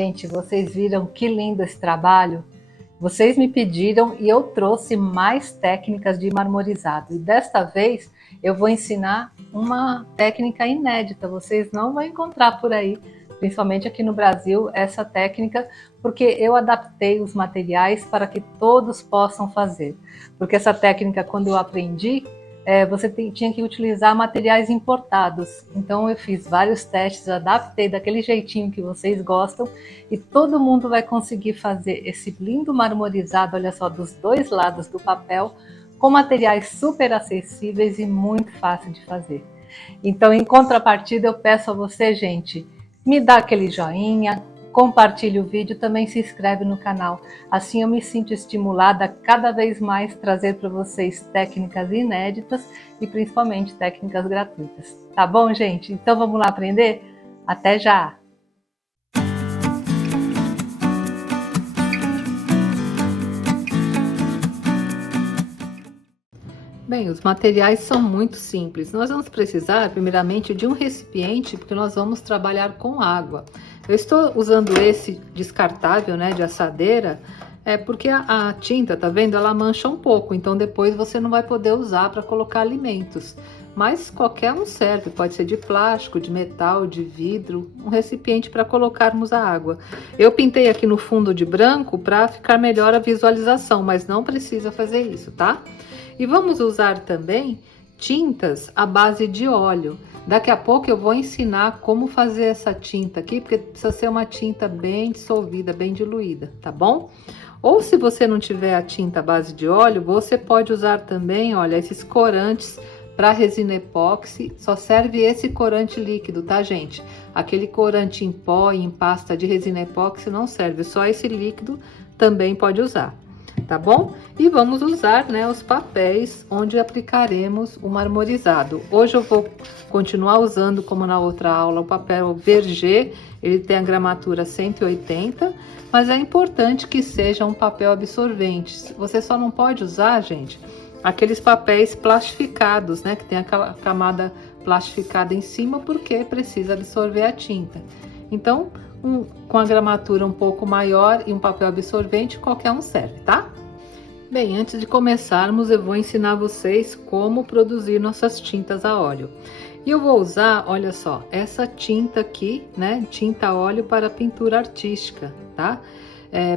Gente, vocês viram que lindo esse trabalho? Vocês me pediram e eu trouxe mais técnicas de marmorizado. E desta vez eu vou ensinar uma técnica inédita. Vocês não vão encontrar por aí, principalmente aqui no Brasil, essa técnica, porque eu adaptei os materiais para que todos possam fazer. Porque essa técnica, quando eu aprendi, você tinha que utilizar materiais importados. Então eu fiz vários testes, adaptei daquele jeitinho que vocês gostam e todo mundo vai conseguir fazer esse lindo marmorizado, olha só, dos dois lados do papel, com materiais super acessíveis e muito fácil de fazer. Então, em contrapartida, eu peço a você, gente, me dá aquele joinha, compartilhe o vídeo, também se inscreve no canal. Assim eu me sinto estimulada a cada vez mais trazer para vocês técnicas inéditas e principalmente técnicas gratuitas. Tá bom, gente? Então vamos lá aprender? Até já! Bem, os materiais são muito simples. Nós vamos precisar, primeiramente, de um recipiente, porque nós vamos trabalhar com água. Eu estou usando esse descartável, né, de assadeira, porque a tinta, tá vendo? Ela mancha um pouco, então depois você não vai poder usar para colocar alimentos. Mas qualquer um serve, pode ser de plástico, de metal, de vidro, um recipiente para colocarmos a água. Eu pintei aqui no fundo de branco para ficar melhor a visualização, mas não precisa fazer isso, tá? E vamos usar também tintas à base de óleo. Daqui a pouco eu vou ensinar como fazer essa tinta aqui, porque precisa ser uma tinta bem dissolvida, bem diluída, tá bom? Ou se você não tiver a tinta à base de óleo, você pode usar também, olha, esses corantes para resina epóxi. Só serve esse corante líquido, tá, gente? Aquele corante em pó e em pasta de resina epóxi não serve, só esse líquido também pode usar. Tá bom? E vamos usar, né, os papéis onde aplicaremos o marmorizado. Hoje eu vou continuar usando, como na outra aula, o papel Verger. Ele tem a gramatura 180, mas é importante que seja um papel absorvente. Você só não pode usar, gente, aqueles papéis plastificados, né, que tem aquela camada plastificada em cima, porque precisa absorver a tinta. Então, com a gramatura um pouco maior e um papel absorvente, qualquer um serve, tá? Bem, antes de começarmos, eu vou ensinar vocês como produzir nossas tintas a óleo. E eu vou usar, olha só, essa tinta aqui, né? Tinta óleo para pintura artística, tá?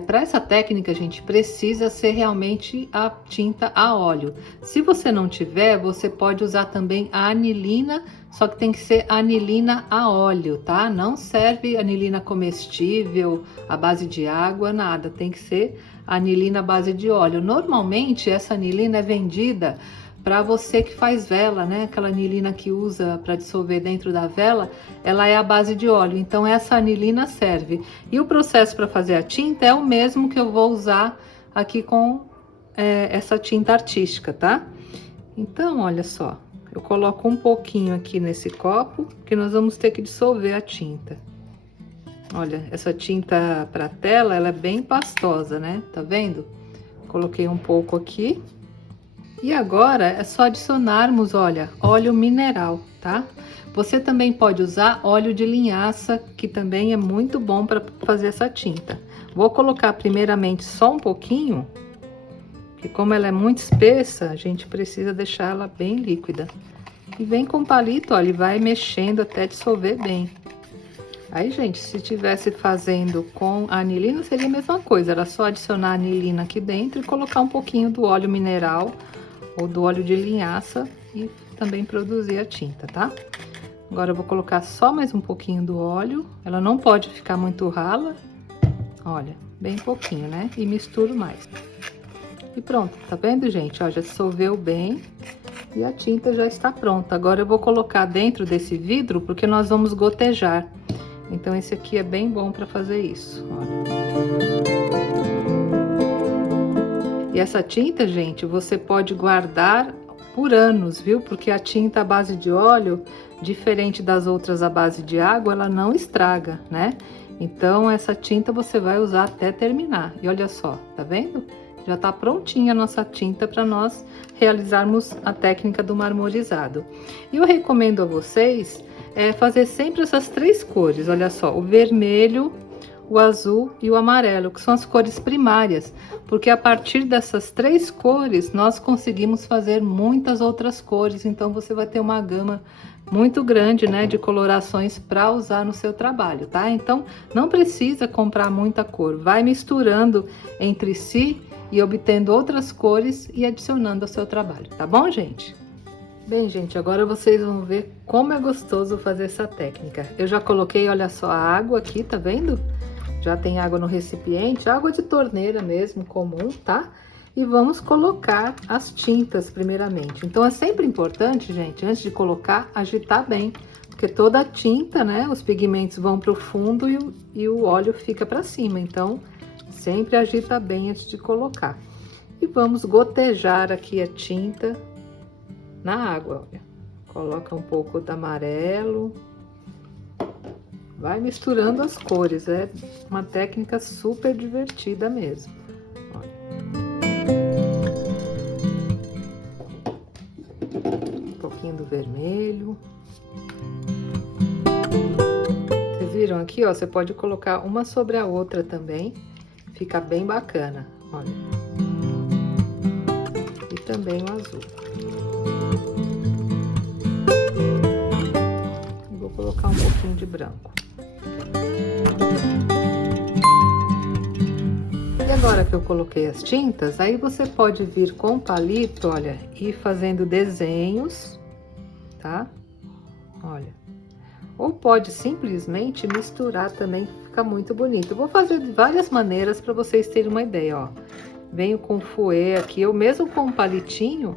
Para essa técnica, a gente precisa ser realmente a tinta a óleo. Se você não tiver, você pode usar também a anilina, só que tem que ser anilina a óleo, tá? Não serve anilina comestível, à base de água, nada. Tem que ser anilina à base de óleo. Normalmente, essa anilina é vendida para você que faz vela, né? Aquela anilina que usa para dissolver dentro da vela, ela é a base de óleo, então essa anilina serve. E o processo para fazer a tinta é o mesmo que eu vou usar aqui com essa tinta artística, tá? Então, olha só, eu coloco um pouquinho aqui nesse copo, que nós vamos ter que dissolver a tinta. Olha, essa tinta para tela, ela é bem pastosa, né? Tá vendo? Coloquei um pouco aqui. E agora é só adicionarmos, olha, óleo mineral, tá? Você também pode usar óleo de linhaça, que também é muito bom para fazer essa tinta. Vou colocar primeiramente só um pouquinho, que como ela é muito espessa, a gente precisa deixar ela bem líquida. E vem com o palito, olha, e vai mexendo até dissolver bem. Aí, gente, se tivesse fazendo com a anilina, seria a mesma coisa. Era só adicionar a anilina aqui dentro e colocar um pouquinho do óleo mineral ou do óleo de linhaça e também produzir a tinta, tá? Agora eu vou colocar só mais um pouquinho do óleo. Ela não pode ficar muito rala. Olha, bem pouquinho, né? E misturo mais. E pronto, tá vendo, gente? Ó, já dissolveu bem e a tinta já está pronta. Agora eu vou colocar dentro desse vidro, porque nós vamos gotejar. Então esse aqui é bem bom para fazer isso, olha. E essa tinta, gente, você pode guardar por anos, viu? Porque a tinta à base de óleo, diferente das outras à base de água, ela não estraga, né? Então, essa tinta você vai usar até terminar. E olha só, tá vendo? Já tá prontinha a nossa tinta para nós realizarmos a técnica do marmorizado. E eu recomendo a vocês fazer sempre essas três cores, olha só, o vermelho, o azul e o amarelo, que são as cores primárias, porque a partir dessas 3 cores nós conseguimos fazer muitas outras cores, então você vai ter uma gama muito grande, né, de colorações para usar no seu trabalho, tá? Então não precisa comprar muita cor, vai misturando entre si e obtendo outras cores e adicionando ao seu trabalho, tá bom, gente? Bem, gente, agora vocês vão ver como é gostoso fazer essa técnica. Eu já coloquei, olha só, a água aqui, tá vendo? Já tem água no recipiente, água de torneira mesmo, comum, tá? E vamos colocar as tintas primeiramente. Então, é sempre importante, gente, antes de colocar, agitar bem, porque toda a tinta, né, os pigmentos vão para o fundo e o óleo fica para cima. Então, sempre agita bem antes de colocar. E vamos gotejar aqui a tinta na água, olha. Coloca um pouco do amarelo. Vai misturando as cores, é uma técnica super divertida mesmo. Olha. Um pouquinho do vermelho. Vocês viram aqui, ó, você pode colocar uma sobre a outra também. Fica bem bacana, olha. E também o azul. Vou colocar um pouquinho de branco. E agora que eu coloquei as tintas, aí você pode vir com o palito, olha, e fazendo desenhos, tá? Olha. Ou pode simplesmente misturar também, fica muito bonito. Eu vou fazer de várias maneiras para vocês terem uma ideia, ó. Venho com fouet aqui, eu mesmo com um palitinho,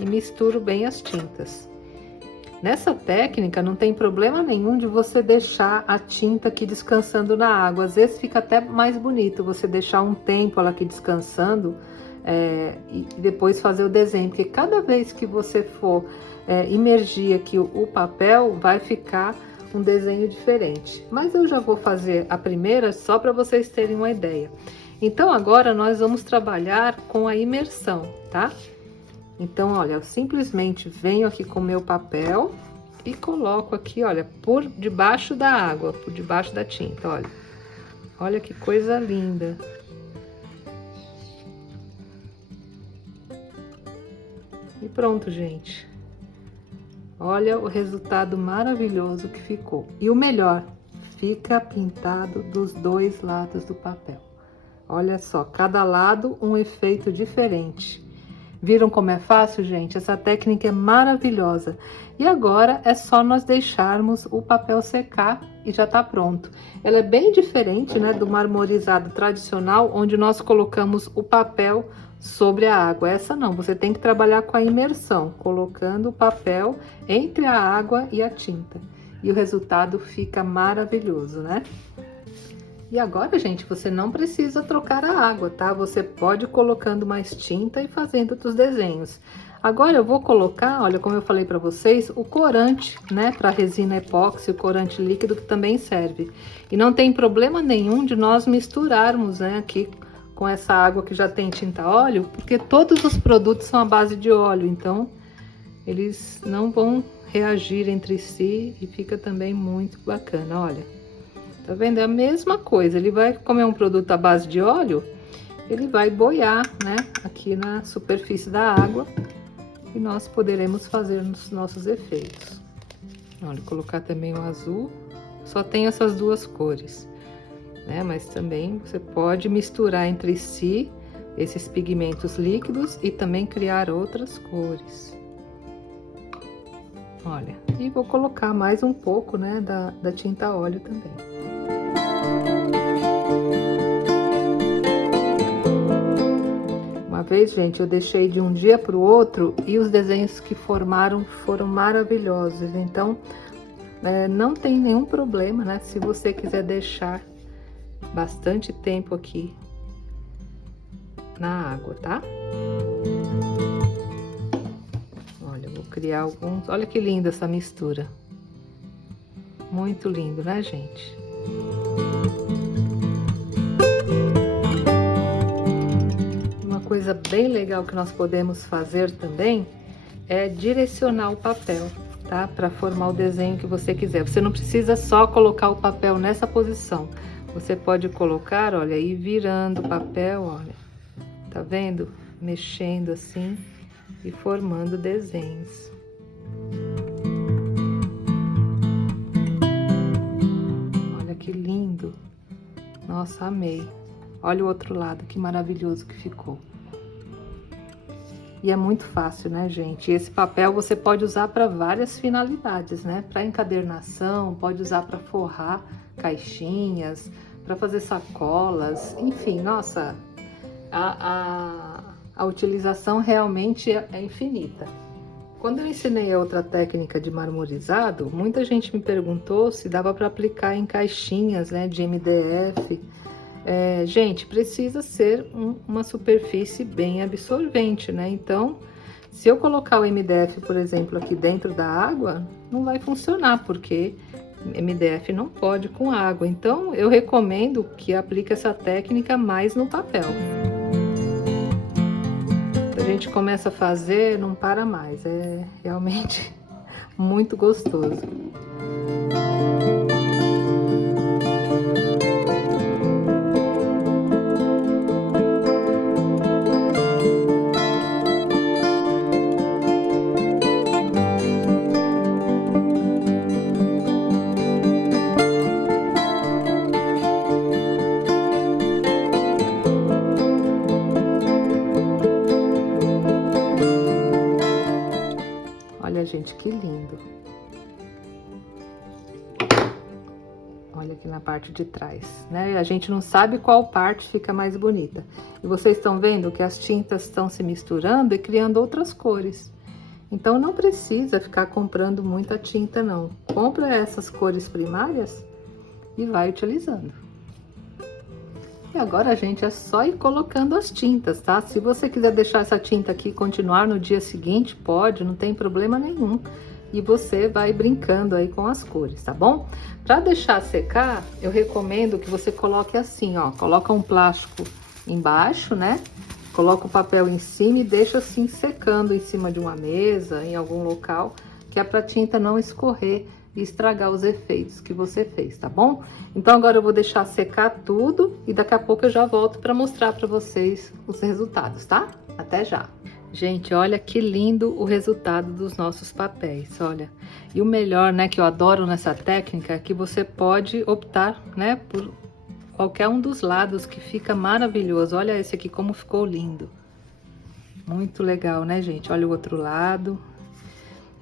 e misturo bem as tintas. Nessa técnica não tem problema nenhum de você deixar a tinta aqui descansando na água. Às vezes fica até mais bonito você deixar um tempo ela aqui descansando e depois fazer o desenho. Porque cada vez que você for imergir aqui o papel, vai ficar um desenho diferente. Mas eu já vou fazer a primeira só para vocês terem uma ideia. Então agora nós vamos trabalhar com a imersão, tá? Então, olha, eu simplesmente venho aqui com o meu papel e coloco aqui, olha, por debaixo da água, por debaixo da tinta, olha. Olha que coisa linda. E pronto, gente. Olha o resultado maravilhoso que ficou. E o melhor, fica pintado dos 2 lados do papel. Olha só, cada lado um efeito diferente. Viram como é fácil, gente? Essa técnica é maravilhosa. E agora é só nós deixarmos o papel secar e já tá pronto. Ela é bem diferente, né, do marmorizado tradicional, onde nós colocamos o papel sobre a água. Essa não, você tem que trabalhar com a imersão, colocando o papel entre a água e a tinta. E o resultado fica maravilhoso, né? E agora, gente, você não precisa trocar a água, tá? Você pode ir colocando mais tinta e fazendo outros desenhos. Agora eu vou colocar, olha, como eu falei para vocês, o corante, né, para resina epóxi, o corante líquido que também serve. E não tem problema nenhum de nós misturarmos, né, aqui com essa água que já tem tinta óleo, porque todos os produtos são à base de óleo, então eles não vão reagir entre si e fica também muito bacana, olha. Tá vendo? É a mesma coisa, ele vai, como é um produto à base de óleo, ele vai boiar, né, aqui na superfície da água e nós poderemos fazer os nossos efeitos. Olha, colocar também o azul, só tem essas 2 cores, né, mas também você pode misturar entre si esses pigmentos líquidos e também criar outras cores. Olha, e vou colocar mais um pouco, né, da tinta óleo também. Uma vez, gente, eu deixei de um dia para o outro e os desenhos que formaram foram maravilhosos. Então, não tem nenhum problema, né? Se você quiser deixar bastante tempo aqui na água, tá? Olha, eu vou criar alguns. Olha que linda essa mistura. Muito lindo, né, gente? Uma coisa bem legal que nós podemos fazer também é direcionar o papel, tá? Para formar o desenho que você quiser. Você não precisa só colocar o papel nessa posição. Você pode colocar, olha, e virando o papel, olha, tá vendo? Mexendo assim e formando desenhos. Olha que lindo! Nossa, amei! Olha o outro lado, que maravilhoso que ficou. E é muito fácil, né, gente? E esse papel você pode usar para várias finalidades, né? Para encadernação, pode usar para forrar caixinhas, para fazer sacolas, enfim, nossa, a utilização realmente é infinita. Quando eu ensinei a outra técnica de marmorizado, muita gente me perguntou se dava para aplicar em caixinhas, né, de MDF. Gente, precisa ser uma superfície bem absorvente, né? Então, se eu colocar o MDF, por exemplo, aqui dentro da água, não vai funcionar, porque MDF não pode com água. Então, eu recomendo que aplique essa técnica mais no papel. A gente começa a fazer, não para mais. É realmente muito gostoso. Olha, gente, que lindo. Olha aqui na parte de trás, né? A gente não sabe qual parte fica mais bonita. E vocês estão vendo que as tintas estão se misturando e criando outras cores. Então, não precisa ficar comprando muita tinta, não. Compra essas cores primárias e vai utilizando. E agora, gente, é só ir colocando as tintas, tá? Se você quiser deixar essa tinta aqui e continuar no dia seguinte, pode, não tem problema nenhum. E você vai brincando aí com as cores, tá bom? Para deixar secar, eu recomendo que você coloque assim, ó. Coloca um plástico embaixo, né? Coloca o papel em cima e deixa assim secando em cima de uma mesa, em algum local, que é para a tinta não escorrer e estragar os efeitos que você fez, tá bom? Então agora eu vou deixar secar tudo e daqui a pouco eu já volto para mostrar para vocês os resultados, tá? Até já! Gente, olha que lindo o resultado dos nossos papéis, olha. E o melhor, né, que eu adoro nessa técnica é que você pode optar, né, por qualquer um dos lados, que fica maravilhoso. Olha esse aqui como ficou lindo. Muito legal, né, gente? Olha o outro lado.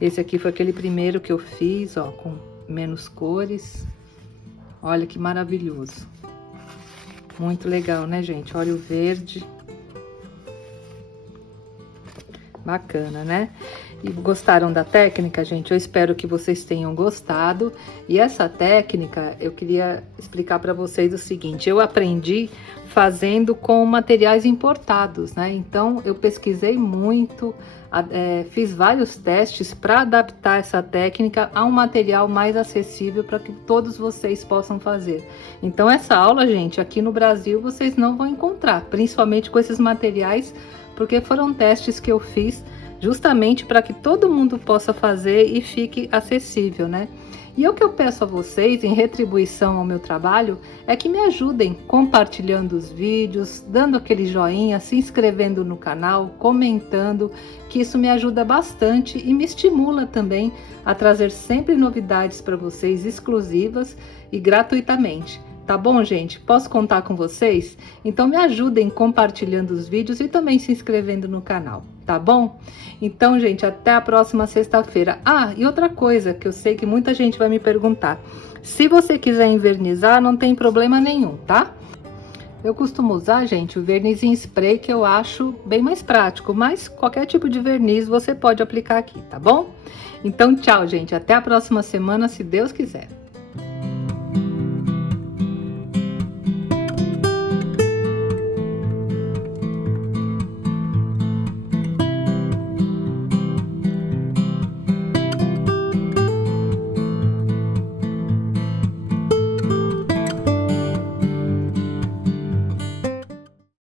Esse aqui foi aquele primeiro que eu fiz, ó, com menos cores. Olha que maravilhoso. Muito legal, né, gente? Olha o verde. Bacana, né? E gostaram da técnica, gente? Eu espero que vocês tenham gostado. E essa técnica, eu queria explicar para vocês o seguinte. Eu aprendi fazendo com materiais importados, né? Então, eu pesquisei muito, fiz vários testes para adaptar essa técnica a um material mais acessível para que todos vocês possam fazer. Então, essa aula, gente, aqui no Brasil vocês não vão encontrar, principalmente com esses materiais, porque foram testes que eu fiz justamente para que todo mundo possa fazer e fique acessível, né? E o que eu peço a vocês, em retribuição ao meu trabalho, é que me ajudem compartilhando os vídeos, dando aquele joinha, se inscrevendo no canal, comentando, que isso me ajuda bastante e me estimula também a trazer sempre novidades para vocês exclusivas e gratuitamente. Tá bom, gente? Posso contar com vocês? Então me ajudem compartilhando os vídeos e também se inscrevendo no canal, tá bom? Então, gente, até a próxima sexta-feira. Ah, e outra coisa que eu sei que muita gente vai me perguntar. Se você quiser envernizar, não tem problema nenhum, tá? Eu costumo usar, gente, o verniz em spray, que eu acho bem mais prático, mas qualquer tipo de verniz você pode aplicar aqui, tá bom? Então, tchau, gente. Até a próxima semana, se Deus quiser.